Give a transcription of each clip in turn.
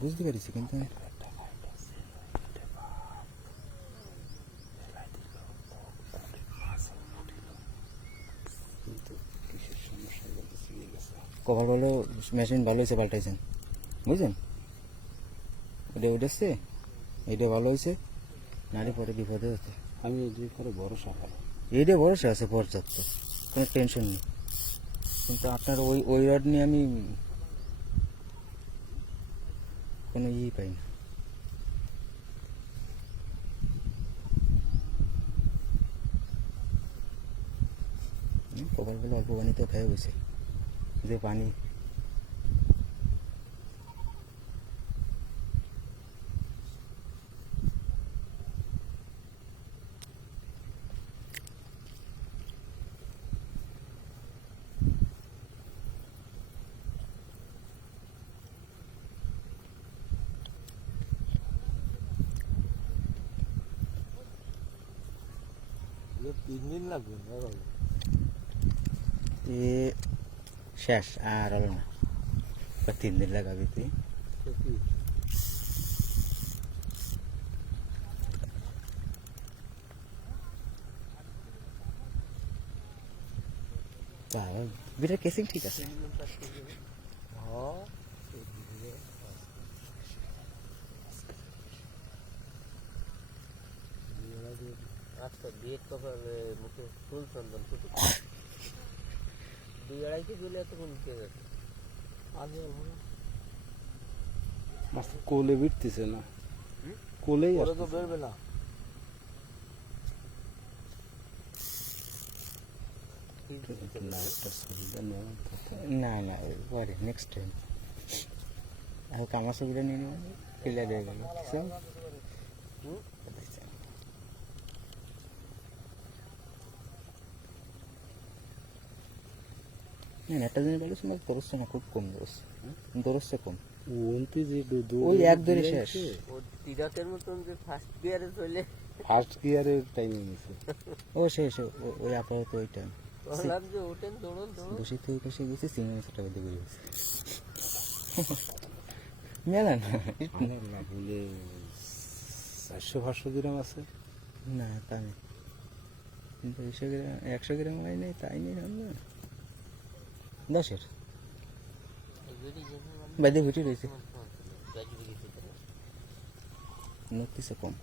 বুঝতে পেরেছি কিন্তু কভার ভালো মেশিন ভালো হয়েছে পাল্টাইছেন বুঝলেন এটা উঠেছে এটা ভালো হয়েছে নারী পরে বিপদে হচ্ছে আমি এই পরে ভরসা পাই এইটা ভরসা আছে পর্যাপ্ত কোনো টেনশন নেই কিন্তু আপনার ওই রড নিয়ে আমি কোনো ইয়ে পাই না কভারগুলো অল্প পানিতে খেয়ে গেছে যে পানি তিন দিন লাগবে এ শেষ আর হলো না 3 দিন লাগাবি তুই বিটার কেসিং ঠিক আছে আচ্ছা বিয়ে কপালে মুখে ফুল চন্দন ফুটে 2-2.5 কেজি এত কোন কে যাচ্ছে আগে মাছ কোলে বিটতেছে না কোলেই আর তো বেরবে না না না পরে নেক্সট টাইম আর কামার সুবিধা নিয়ে নেবেন ক্লিয়ার হয়ে গেল একটা জিনিস বলেছি না দরজটা না খুব কম দরজটা কম ওই এক ধরে শেষ তিরাতের মতন যে ফার্স্ট গিয়ারে চলে ফার্স্ট গিয়ারের টাইম নিছে ও শেষ ওই আপাতত ওই টাইম বললাম যে ওঠেন দৌড়ন বসে থেকে বসে গেছি সিনেমা টাকা দিয়ে বেরিয়ে গেছে মেলা না বলে 400-500 গ্রাম আছে না তা নেই 100 গ্রাম হয় নেই তাই নেই না 10-এর বাইরে ভিটি রয়েছে নোটিসে কম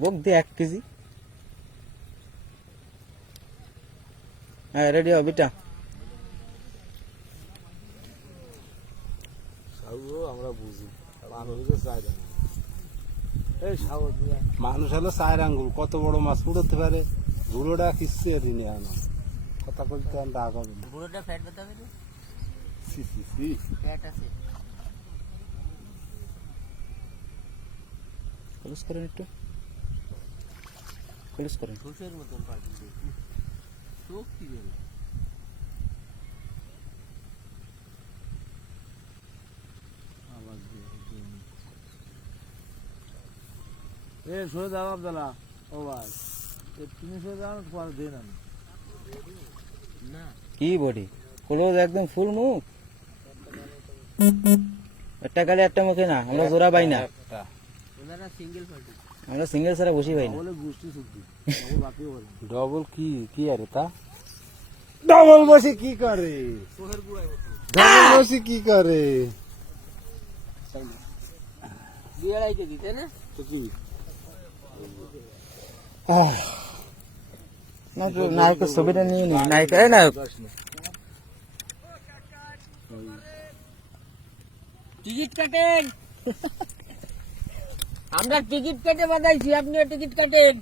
বক দে 1 কেজি হ্যাঁ রেডি হও বেটা আমরা বুঝি মানুষ হলো 4 আঙ্গুল কত বড় মাছ উড়তে পারে বুড়োটা কিচ্ছে দিনে আনো কথা বলতে আমরা আগাবো বুড়োটা ফ্যাট বাতাবে না সি সি সি ফ্যাট আছে ক্লোজ করেন একটু ক্লোজ করেন খুশের মতন পাটি দেখি চোখ কি গেল আওয়াজ দিয়ে সরে যাও আব্দুল্লাহ ও ভাই তুমি সরে যাও পরে দেন আমি না কি বডি ক্লোজ একদম ফুল মুখ একটা গালে একটা মুখে না আমরা জোড়া পাই না ওনারা সিঙ্গেল পার্টি আমরা সিঙ্গেল ছাড়া বসি পাই না বলে গোষ্ঠী শুদ্ধি ডবল বাকি বলে ডবল কি আরে তা ডবল বসে কি করে সোহের গুয়াই ডবল বসে কি করে 2.5 কেজি তাই না তো কি নায়কের ছবিটা নিয়ে নি নায়ক টিকিট কাটেন আমরা টিকিট কেটে বাঁধাইছি আপনিও টিকিট কাটেন